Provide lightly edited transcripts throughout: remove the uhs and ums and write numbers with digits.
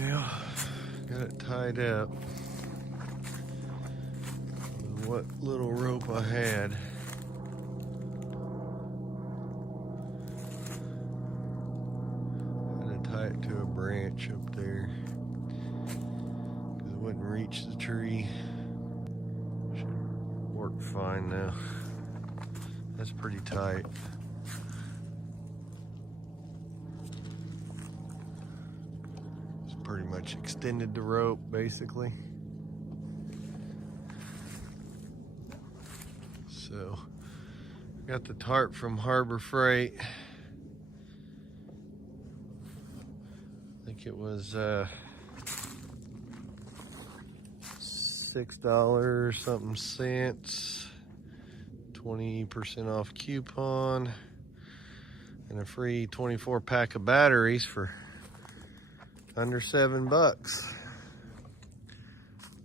Well, got it tied up with what little rope I had. Had to tie it to a branch up there because it wouldn't reach the tree. Should work fine now. That's pretty tight. It's pretty much extended the rope basically. So, got the tarp from Harbor Freight. I think it was $6 something cents, 20% off coupon, and a free 24 pack of batteries for under $7.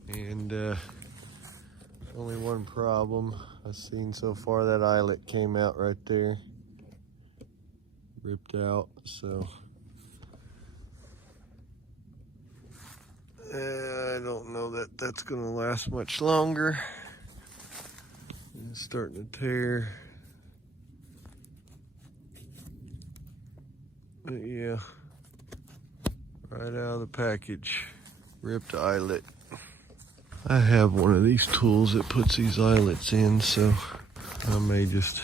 And only one problem I've seen so far, that eyelet came out right there, ripped out. So I don't know that that's gonna last much longer. It's starting to tear. But yeah, right out of the package, ripped eyelet. I have one of these tools that puts these eyelets in, so I may just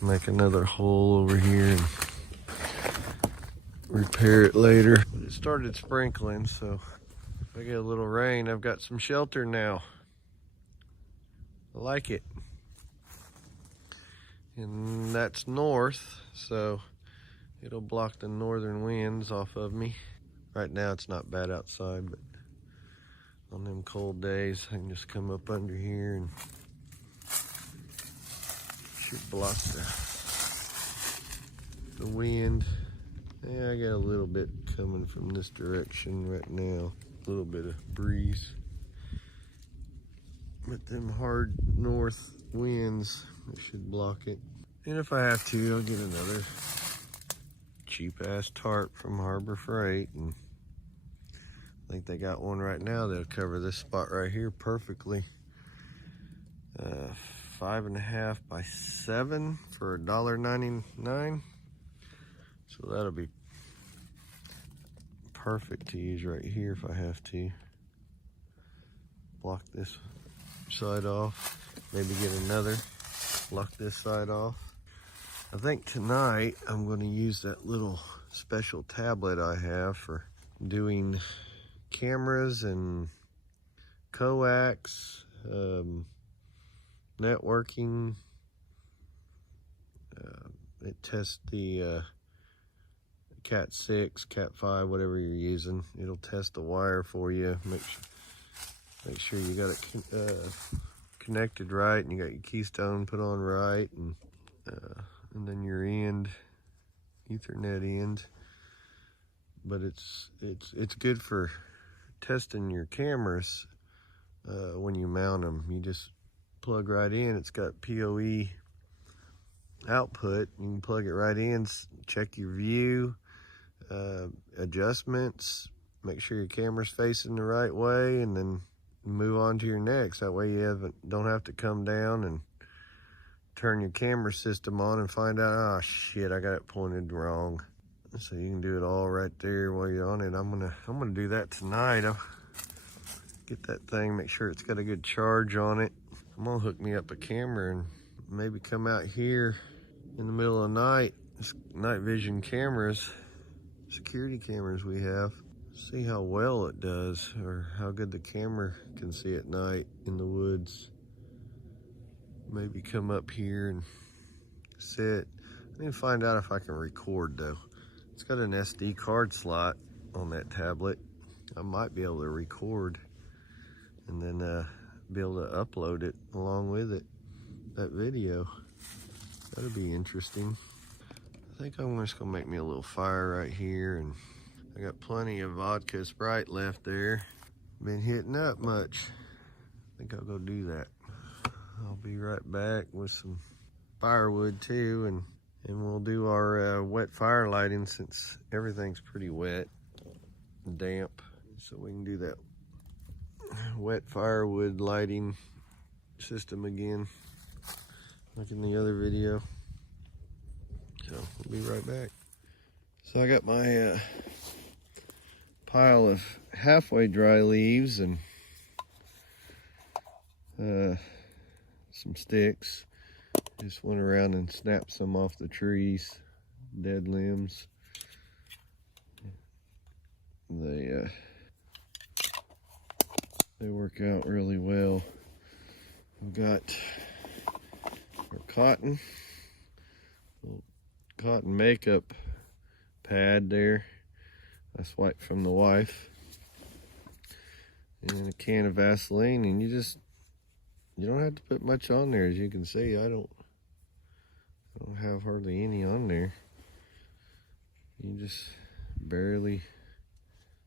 make another hole over here and repair it later. But it started sprinkling, so if I get a little rain, I've got some shelter now. I like it. And that's north, so it'll block the northern winds off of me. Right now it's not bad outside, but on them cold days, I can just come up under here and should block the wind. Yeah, I got a little bit coming from this direction right now. A little bit of breeze. But them hard north winds, it should block it. And if I have to, I'll get another cheap ass tarp from Harbor Freight, and I think they got one right now that'll cover this spot right here perfectly. 5.5 by 7 for $1.99. So that'll be perfect to use right here if I have to. Block this side off, maybe get another, block this side off. I think tonight I'm going to use that little special tablet I have for doing cameras and coax, networking. It tests the Cat 6, Cat 5, whatever you're using. It'll test the wire for you. Make sure you got it connected right, and you got your keystone put on right, and then your end, Ethernet end. But it's good for testing your cameras when you mount them. You just plug right in. It's got PoE output. You can plug it right in, check your view, adjustments, make sure your camera's facing the right way, and then move on to your next. That way you don't have to come down and turn your camera system on and find out, oh shit, I got it pointed wrong. So you can do it all right there while you're on it. I'm gonna do that tonight. I'll get that thing, make sure it's got a good charge on it. I'm gonna hook me up a camera and maybe come out here in the middle of the night. This night vision cameras, security cameras we have. See how well it does, or how good the camera can see at night in the woods. Maybe come up here and sit. I need to find out if I can record though. It's got an SD card slot on that tablet. I might be able to record and then be able to upload it along with it, that video. That'll be interesting. I think I'm just gonna make me a little fire right here, and I got plenty of vodka Sprite left there. Been hitting up much. I think I'll go do that. I'll be right back with some firewood too, and we'll do our wet fire lighting since everything's pretty wet. damp, so we can do that wet firewood lighting system again, like in the other video. So we'll be right back. So I got my pile of halfway dry leaves and some sticks. Just went around and snapped some off the trees, dead limbs. They work out really well. We've got our cotton makeup pad there. That's wiped from the wife. And then a can of Vaseline, and you don't have to put much on there. As you can see, I don't have hardly any on there. You just barely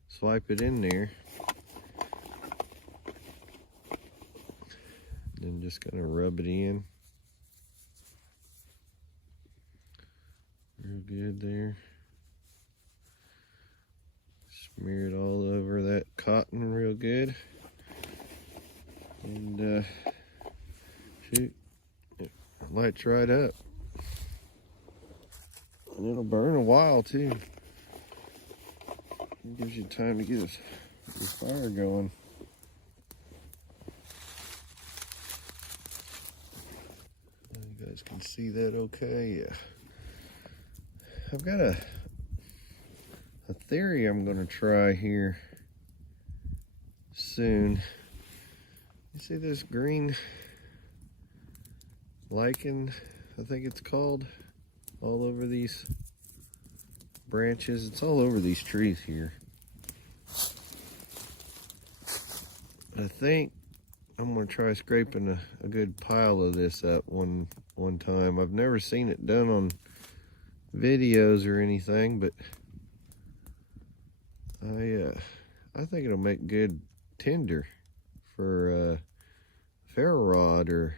swipe it in there. Then just gonna rub it in. Real good there. Smear it all over that cotton real good. And shoot, it lights right up. And it'll burn a while too. It gives you time to get your fire going. You guys can see that okay? Yeah. I've got a theory I'm gonna try here soon. You see this green lichen, I think it's called, all over these branches? It's all over these trees here. I think I'm gonna try scraping a good pile of this up one time. I've never seen it done on videos or anything, but I think it'll make good tinder for ferro rod, or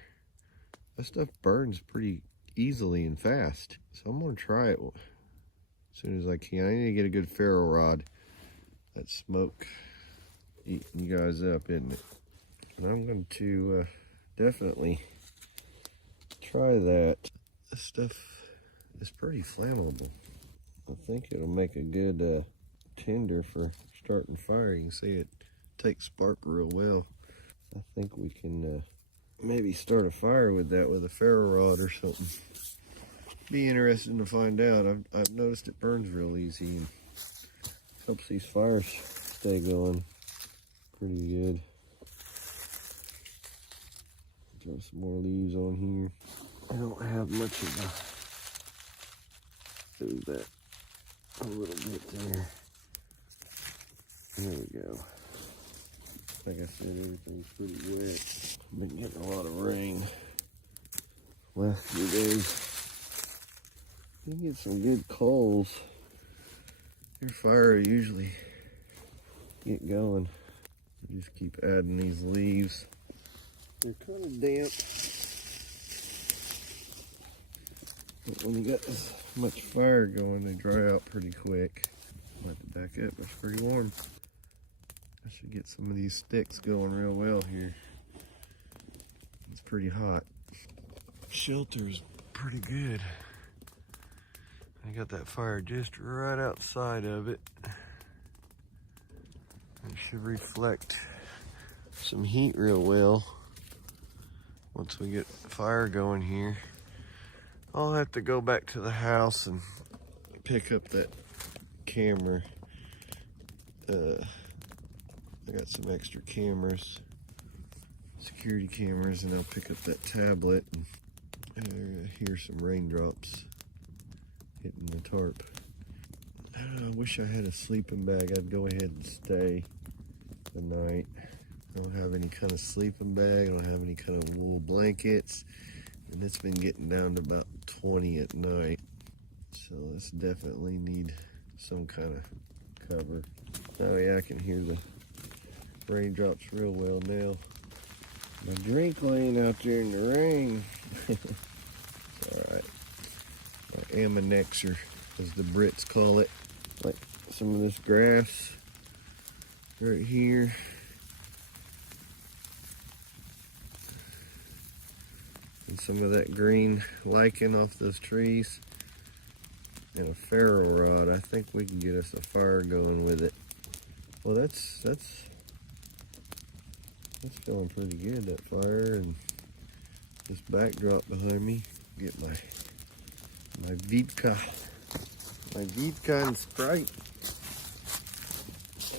that stuff burns pretty easily and fast. So I'm gonna try it as soon as I can. I need to get a good ferro rod. That smoke eating you guys up, isn't it? And I'm going to definitely try that. This stuff is pretty flammable. I think it'll make a good tinder for starting fire. You can see it takes spark real well. I think we can maybe start a fire with that with a ferro rod or something. Be interesting to find out. I've noticed it burns real easy and helps these fires stay going pretty good. Throw some more leaves on here. I don't have much of that a little bit there. There we go. Like I said, everything's pretty wet. Been getting a lot of rain last few days. You get some good coals, your fire will usually get going. You just keep adding these leaves. They're kind of damp, but when you got this much fire going, they dry out pretty quick. Let it back up, it's pretty warm. I should get some of these sticks going real well here. It's pretty hot. Shelter's pretty good. I got that fire just right outside of it. It should reflect some heat real well once we get the fire going here. I'll have to go back to the house and pick up that camera. I got some extra cameras, security cameras, and I'll pick up that tablet and hear some raindrops hitting the tarp. I wish I had a sleeping bag. I'd go ahead and stay the night. I don't have any kind of sleeping bag. I don't have any kind of wool blankets. And it's been getting down to about 20 at night. So let's definitely need some kind of cover. Oh yeah, I can hear the raindrops real well now. My drink laying out there in the rain. Alright. My Amanexer, as the Brits call it. Like some of this grass right here. And some of that green lichen off those trees. And a ferro rod. I think we can get us a fire going with it. Well, that's going pretty good, that fire, and this backdrop behind me. Get my vodka and Sprite.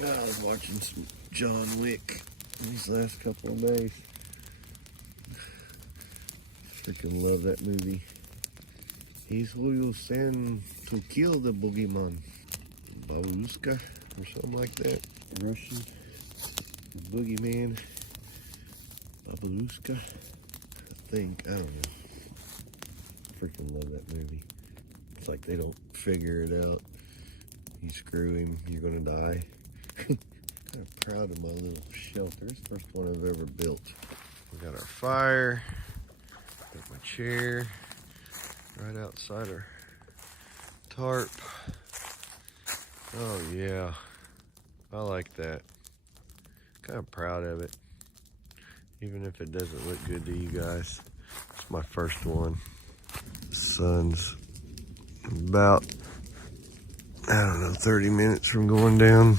I was watching some John Wick these last couple of days. Freaking love that movie. He's who you send to kill the boogeyman. Babushka or something like that. Russian boogeyman. Babushka. I think. I don't know. Freaking love that movie. It's like they don't figure it out. You screw him, you're gonna die. Kind of proud of my little shelter. It's the first one I've ever built. We got our fire. Got my chair right outside our tarp. Oh yeah, I like that. Kind of proud of it, even if it doesn't look good to you guys. It's my first one. The sun's about, I don't know, 30 minutes from going down.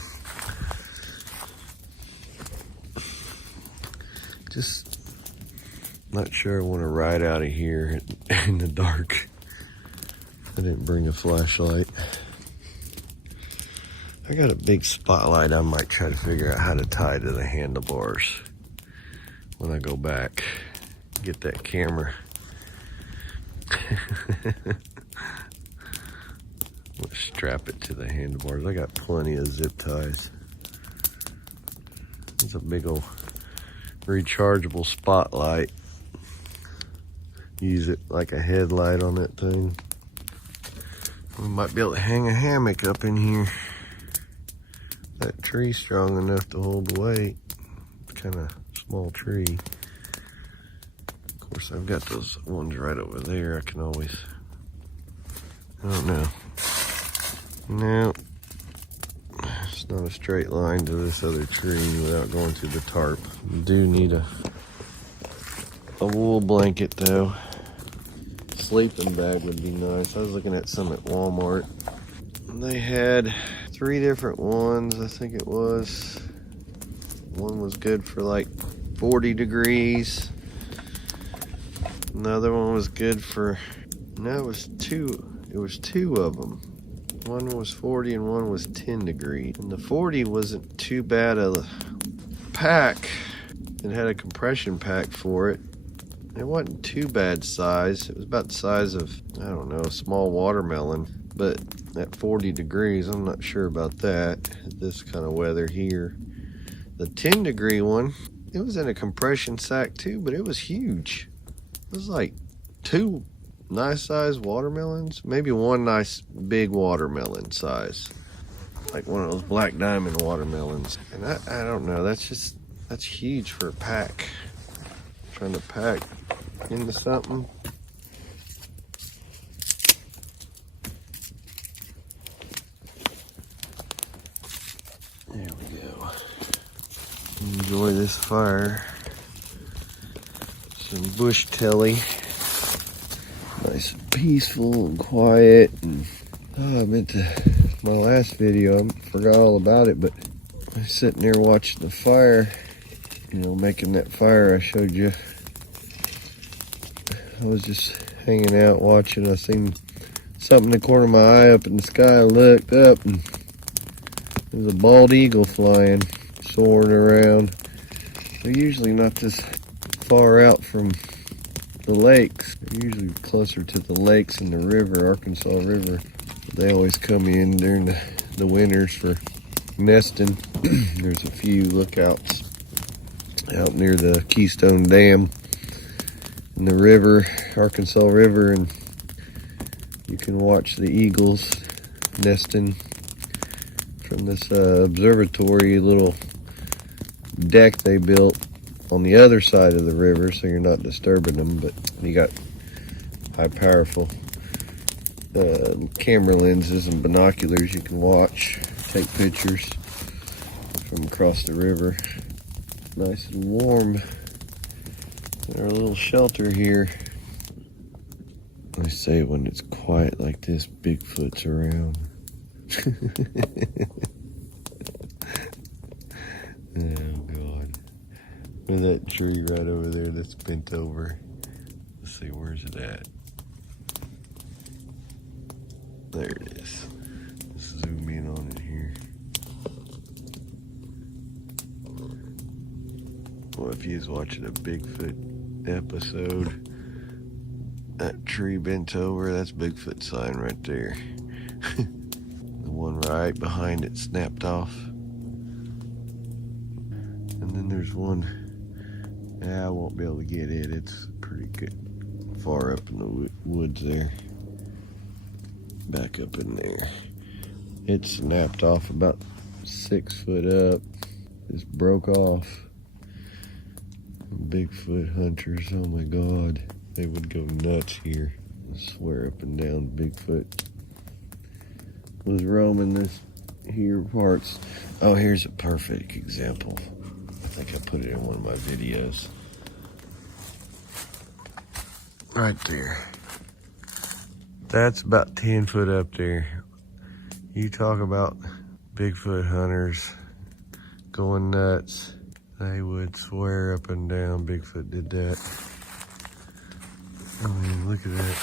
Just not sure I want to ride out of here in the dark. I didn't bring a flashlight. I got a big spotlight I might try to figure out how to tie to the handlebars when I go back. Get that camera. Let's strap it to the handlebars. I got plenty of zip ties. It's a big old rechargeable spotlight. Use it like a headlight on that thing. We might be able to hang a hammock up in here. That tree's strong enough to hold the weight. It's kind of small tree. Of course, I've got those ones right over there. I can always, I don't know. No, it's not a straight line to this other tree without going through the tarp. You do need a wool blanket though. Sleeping bag would be nice. I was looking at some at Walmart. They had 3 different ones, I think it was. One was good for like 40 degrees. Another one was good for, no, it was two of them. One was 40 and one was 10 degrees. And the 40 wasn't too bad a pack. It had a compression pack for it. It wasn't too bad size. It was about the size of, I don't know, a small watermelon. But at 40 degrees, I'm not sure about that. This kind of weather here. The 10 degree one, it was in a compression sack too, but it was huge. It was like 2 nice sized watermelons, maybe one nice big watermelon size, like one of those black diamond watermelons. And I don't know, that's huge for a pack. Trying to pack into something. There we go. Enjoy this fire. Some bush telly. Nice and peaceful and quiet. And I meant to, my last video, I forgot all about it, but I was sitting there watching the fire, you know, making that fire I showed you. I was just hanging out watching. I seen something in the corner of my eye up in the sky. I looked up and there's a bald eagle flying, soaring around. They're usually not this far out from the lakes. They're usually closer to the lakes and the river, Arkansas River. They always come in during the winters for nesting. There's a few lookouts out near the Keystone Dam in the river, Arkansas River, and you can watch the eagles nesting from this observatory little deck they built on the other side of the river, so you're not disturbing them. But you got high powerful camera lenses and binoculars. You can watch, take pictures from across the river. Nice and warm in our little shelter here. I say when it's quiet like this, Bigfoot's around. Oh God. Look at that tree right over there that's bent over. Let's see, where's it at? There it is. Let's zoom in on it here. Well, if you was watching a Bigfoot episode, that tree bent over, that's Bigfoot sign right there. The one right behind it snapped off. And then there's one, I won't be able to get it. It's pretty good, far up in the woods there. Back up in there. It snapped off about 6 foot up. Just broke off. Bigfoot hunters, oh my God. They would go nuts here. I swear up and down Bigfoot was roaming this here parts. Oh, here's a perfect example. I think I put it in one of my videos. Right there. That's about 10 foot up there. You talk about Bigfoot hunters going nuts. They would swear up and down Bigfoot did that. I mean, look at that.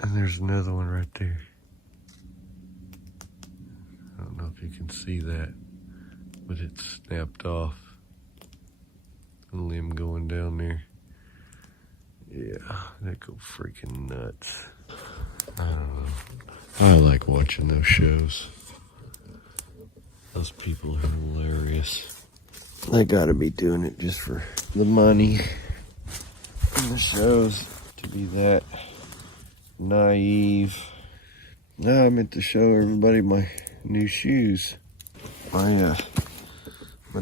And there's another one right there. I don't know if you can see that, but it snapped off. A limb going down there. Yeah, that go freaking nuts. I don't know. I like watching those shows. Those people are hilarious. They gotta be doing it just for the money. And the shows to be that naive. Now I meant to show everybody my new shoes. My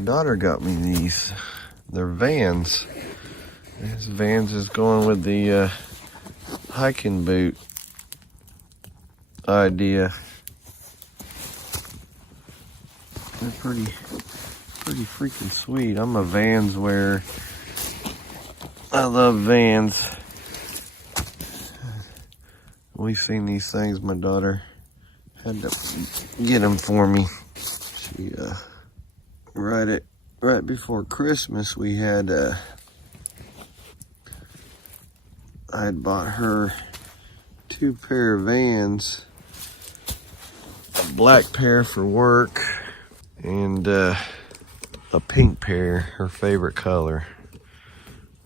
daughter got me these. They're Vans. This Vans is going with the hiking boot idea. They're pretty freaking sweet. I'm a Vans wearer. I love Vans. We've seen these things. My daughter had to get them for me. She right before Christmas we had I had bought her 2 pair of Vans, a black pair for work and a pink pair, her favorite color,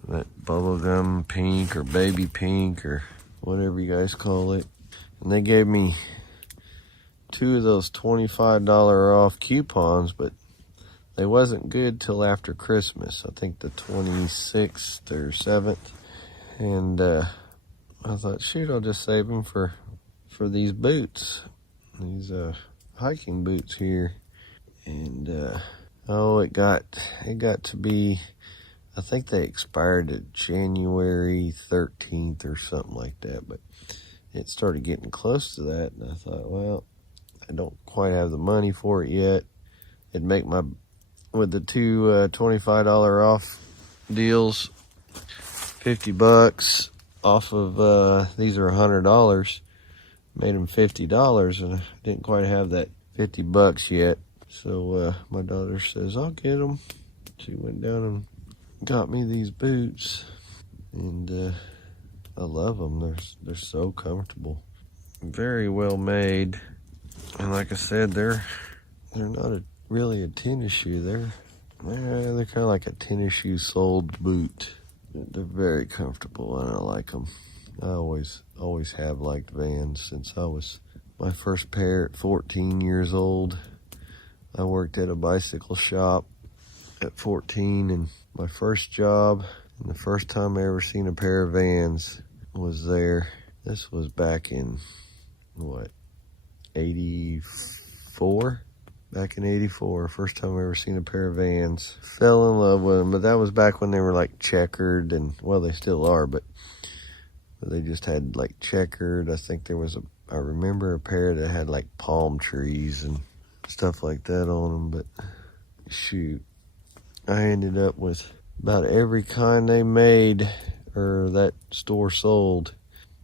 that bubblegum pink or baby pink or whatever you guys call it. And they gave me 2 of those $25 off coupons, but they wasn't good till after Christmas. I think the 26th or 7th. And I thought, shoot, I'll just save them for these boots, these hiking boots here. And it got to be, I think they expired at January 13th or something like that, but it started getting close to that, and I thought, well, I don't quite have the money for it yet. It'd make with the 2 $25 off deals, $50 off of, these are $100, made them $50, and I didn't quite have that $50 yet. So my daughter says, I'll get them. She went down and got me these boots, and I love them. They're so comfortable, very well made, and like I said, they're not really a tennis shoe. They're kind of like a tennis shoe soled boot. They're very comfortable, and I like them. I always have liked Vans since I was my first pair at 14 years old. I worked at a bicycle shop at 14, and my first job and the first time I ever seen a pair of Vans was there. This was back in, 84? Back in 84, first time I ever seen a pair of Vans. Fell in love with them, but that was back when they were like checkered, and well, they still are, but they just had like checkered. I think there was I remember a pair that had like palm trees and stuff like that on them. But shoot, I ended up with about every kind they made or that store sold.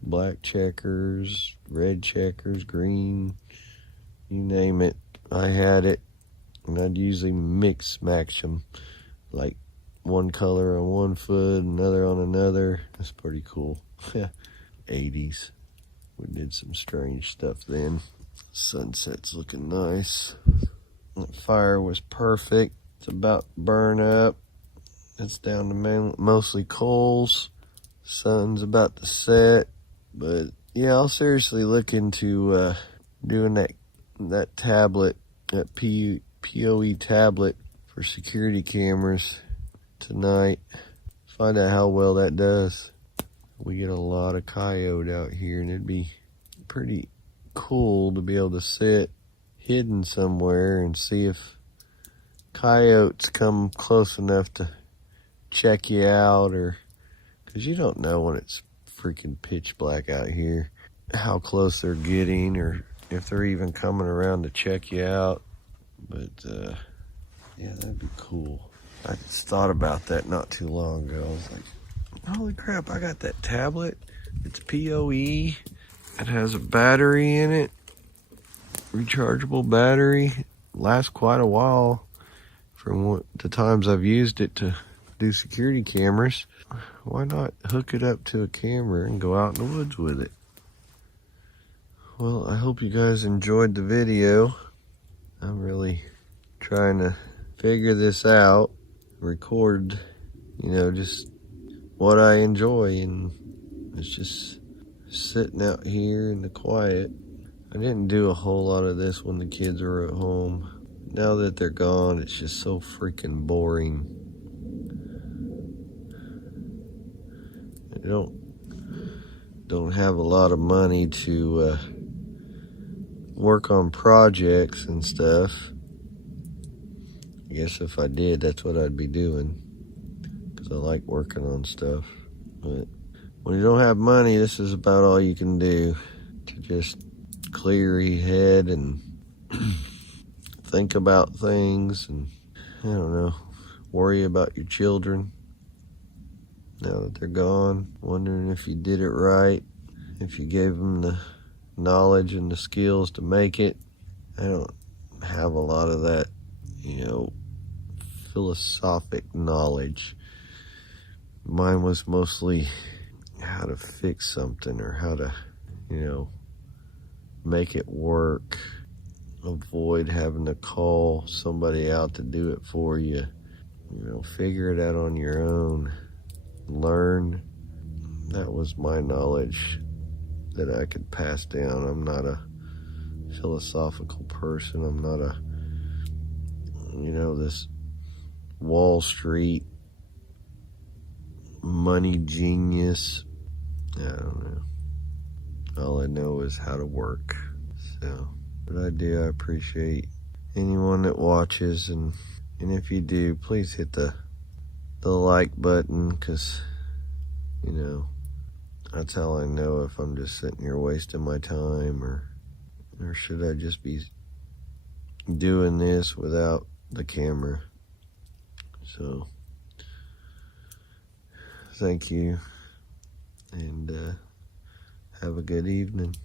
Black checkers, red checkers, green, you name it, I had it. And I'd usually mix match them, like one color on one foot, another on another. That's pretty cool. 80s. We did some strange stuff then. Sunset's looking nice. The fire was perfect. It's about to burn up. It's down to mostly coals. Sun's about to set. But yeah, I'll seriously look into doing that tablet, that PoE tablet for security cameras tonight. Find out how well that does. We get a lot of coyote out here, and it'd be pretty cool to be able to sit hidden somewhere and see if coyotes come close enough to check you out, or because you don't know when it's freaking pitch black out here how close they're getting, or if they're even coming around to check you out. But yeah, that'd be cool. I just thought about that not too long ago. I was like, holy crap, I got that tablet. It's PoE. It has a battery in it, rechargeable battery. Lasts quite a while from the times I've used it to do security cameras. Why not hook it up to a camera and go out in the woods with it? Well, I hope you guys enjoyed the video. I'm really trying to figure this out, record, just what I enjoy, and it's just sitting out here in the quiet. I didn't do a whole lot of this when the kids were at home. Now that they're gone, it's just so freaking boring. I don't have a lot of money to work on projects and stuff. I guess if I did, that's what I'd be doing, because I like working on stuff. But when you don't have money, this is about all you can do to just clear your head and think about things, and I don't know, worry about your children now that they're gone, wondering if you did it right, if you gave them the knowledge and the skills to make it. I don't have a lot of that, philosophic knowledge. Mine was mostly how to fix something, or how to, make it work. Avoid having to call somebody out to do it for you. Figure it out on your own. Learn. That was my knowledge that I could pass down. I'm not a philosophical person. I'm not a, this Wall Street money genius. I don't know. All I know is how to work. So, but I appreciate anyone that watches, and if you do, please hit the like button, because that's how I know if I'm just sitting here wasting my time, or should I just be doing this without the camera. So thank you, and have a good evening.